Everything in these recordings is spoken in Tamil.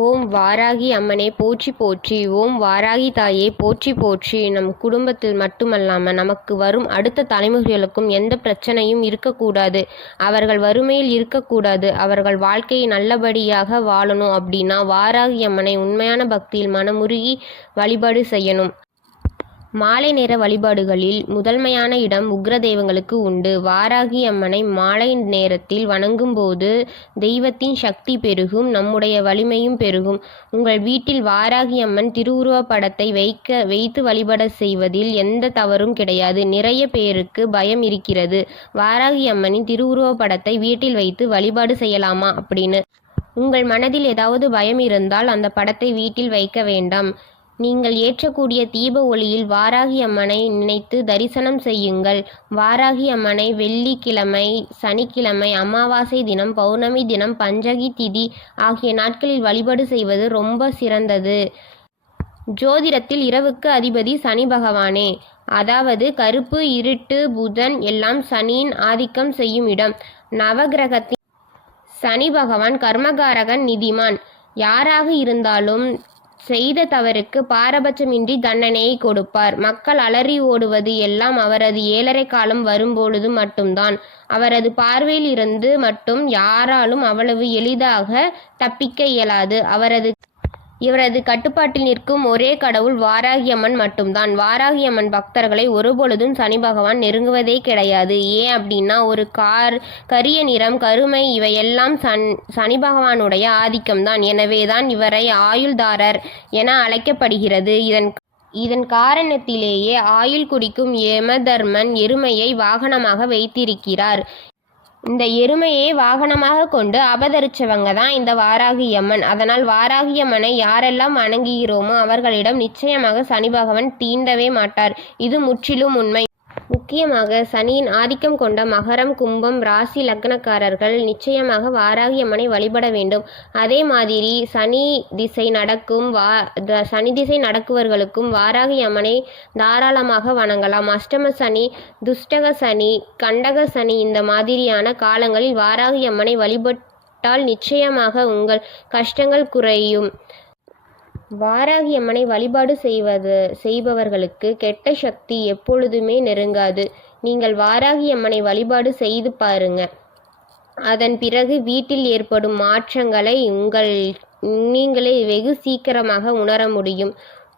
ஓம் வாராகி அம்மனே போற்றி போற்றி. ஓம் வாராகி தாயே போற்றி போற்றி. நம் குடும்பத்தில் மட்டுமல்லாமல் நமக்கு வரும் அடுத்த தலைமுறைகளுக்கும் எந்த பிரச்சனையும் இருக்கக்கூடாது. அவர்கள் வறுமையில் இருக்கக்கூடாது. அவர்கள் வாழ்க்கையை நல்லபடியாக வாழணும் அப்படின்னா வாராகி அம்மனை உண்மையான பக்தியில் மனமுருகி வழிபாடு செய்யணும். மாலை நேர வழிபாடுகளில் முதன்மையான இடம் உக்ர தெய்வங்களுக்கு உண்டு. வாராகி அம்மனை மாலை நேரத்தில் வணங்கும்போது தெய்வத்தின் சக்தி பெருகும், நம்முடைய வலிமையும் பெருகும். உங்கள் வீட்டில் வாராகி அம்மன் திருவுருவப் படத்தை வைத்து வழிபாடு செய்வதில் எந்த தவறும் கிடையாது. நிறைய பேருக்கு பயம் இருக்கிறது, வாராகி அம்மனின் திருவுருவப் படத்தை வீட்டில் வைத்து வழிபாடு செய்யலாமா அப்படின்னு. உங்கள் மனதில் ஏதாவது பயம் இருந்தால் அந்த படத்தை வீட்டில் வைக்க வேண்டாம். நீங்கள் ஏற்றக்கூடிய தீப ஒளியில் வாராகி அம்மனை நினைத்து தரிசனம் செய்யுங்கள். வாராகி அம்மனை வெள்ளிக்கிழமை, சனிக்கிழமை, அமாவாசை தினம், பௌர்ணமி தினம், பஞ்சகி திதி ஆகிய நாட்களில் வழிபாடு செய்வது ரொம்ப சிறந்தது. ஜோதிடத்தில் இரவுக்கு அதிபதி சனி பகவானே. அதாவது கருப்பு, இருட்டு, புதன் எல்லாம் சனியின் ஆதிக்கம் செய்யும் இடம். நவகிரகத்தின் சனி பகவான் கர்மகாரகன், நிதிமான். யாராக இருந்தாலும் செய்த தவறுக்கு பாரபட்சமின்றி தண்டனையை கொடுப்பார். மக்கள் அலறி ஓடுவது எல்லாம் அவரது 7.5 காலம் வரும்பொழுது மட்டும்தான். அவரது பார்வையில் இருந்து மட்டும் யாராலும் அவ்வளவு எளிதாக தப்பிக்க இயலாது. இவரது கட்டுப்பாட்டில் நிற்கும் ஒரே கடவுள் வாராகி அம்மன் மட்டும்தான். வாராகி அம்மன் பக்தர்களை ஒருபொழுதும் சனி பகவான் நெருங்குவதே கிடையாது. ஏன் அப்படின்னா ஒரு கரிய நிறம், கருமை இவையெல்லாம் சனி பகவானுடைய ஆதிக்கம்தான். எனவேதான் இவரை ஆயுள்தாரர் என அழைக்கப்படுகிறது. இதன் காரணத்திலேயே ஆயுள் குடிக்கும் யமதர்மன் எருமையை வாகனமாக வைத்திருக்கிறார். இந்த எருமையை வாகனமாக கொண்டு அபதரிச்சவங்க தான் இந்த வாராகி அம்மன். அதனால் வாராகி அம்மனை யாரெல்லாம் வணங்குகிறோமோ அவர்களிடம் நிச்சயமாக சனி பகவான் தீண்டவே மாட்டார். இது முற்றிலும் உண்மை. முக்கியமாக சனியின் ஆதிக்கம் கொண்ட மகரம், கும்பம் ராசி லக்னக்காரர்கள் நிச்சயமாக வாராகி அம்மனை வழிபட வேண்டும். அதே மாதிரி சனி திசை நடக்குவர்களுக்கும் வாராகி அம்மனை தாராளமாக வணங்கலாம். அஷ்டம சனி, துஷ்டக சனி, கண்டக சனி இந்த மாதிரியான காலங்களில் வாராகி அம்மனை வழிபட்டால் நிச்சயமாக உங்கள் கஷ்டங்கள் குறையும். வாராகி அம்மனை வழிபாடு செய்பவர்களுக்கு கெட்ட சக்தி எப்பொழுதுமே நெருங்காது. நீங்கள் வாராகி அம்மனை வழிபாடு செய்து பாருங்க. அதன் பிறகு வீட்டில் ஏற்படும் மாற்றங்களை நீங்களே வெகு சீக்கிரமாக உணர முடியும்.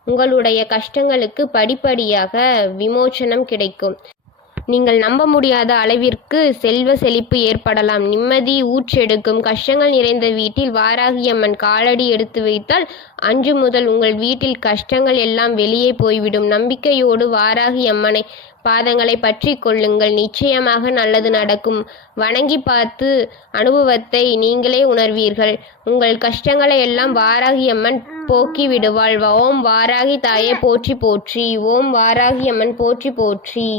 உங்களுடைய கஷ்டங்களுக்கு படிப்படியாக விமோசனம் கிடைக்கும். நீங்கள் நம்ப முடியாத அளவிற்கு செல்வ செழிப்பு ஏற்படலாம். நிம்மதி ஊற்றெடுக்கும். கஷ்டங்கள் நிறைந்த வீட்டில் வாராகி அம்மன் காலடி எடுத்து வைத்தால் அன்று முதல் உங்கள் வீட்டில் கஷ்டங்கள் எல்லாம் வெளியே போய்விடும். நம்பிக்கையோடு வாராகி அம்மனை பாதங்களை பற்றி கொள்ளுங்கள். நிச்சயமாக நல்லது நடக்கும். வணங்கி பார்த்து அனுபவத்தை நீங்களே உணர்வீர்கள். உங்கள் கஷ்டங்களை எல்லாம் வாராகி அம்மன் போக்கி விடுவாள். ஓம் வாராகி தாயே போற்றி போற்றி. ஓம் வாராகி அம்மன் போற்றி போற்றி.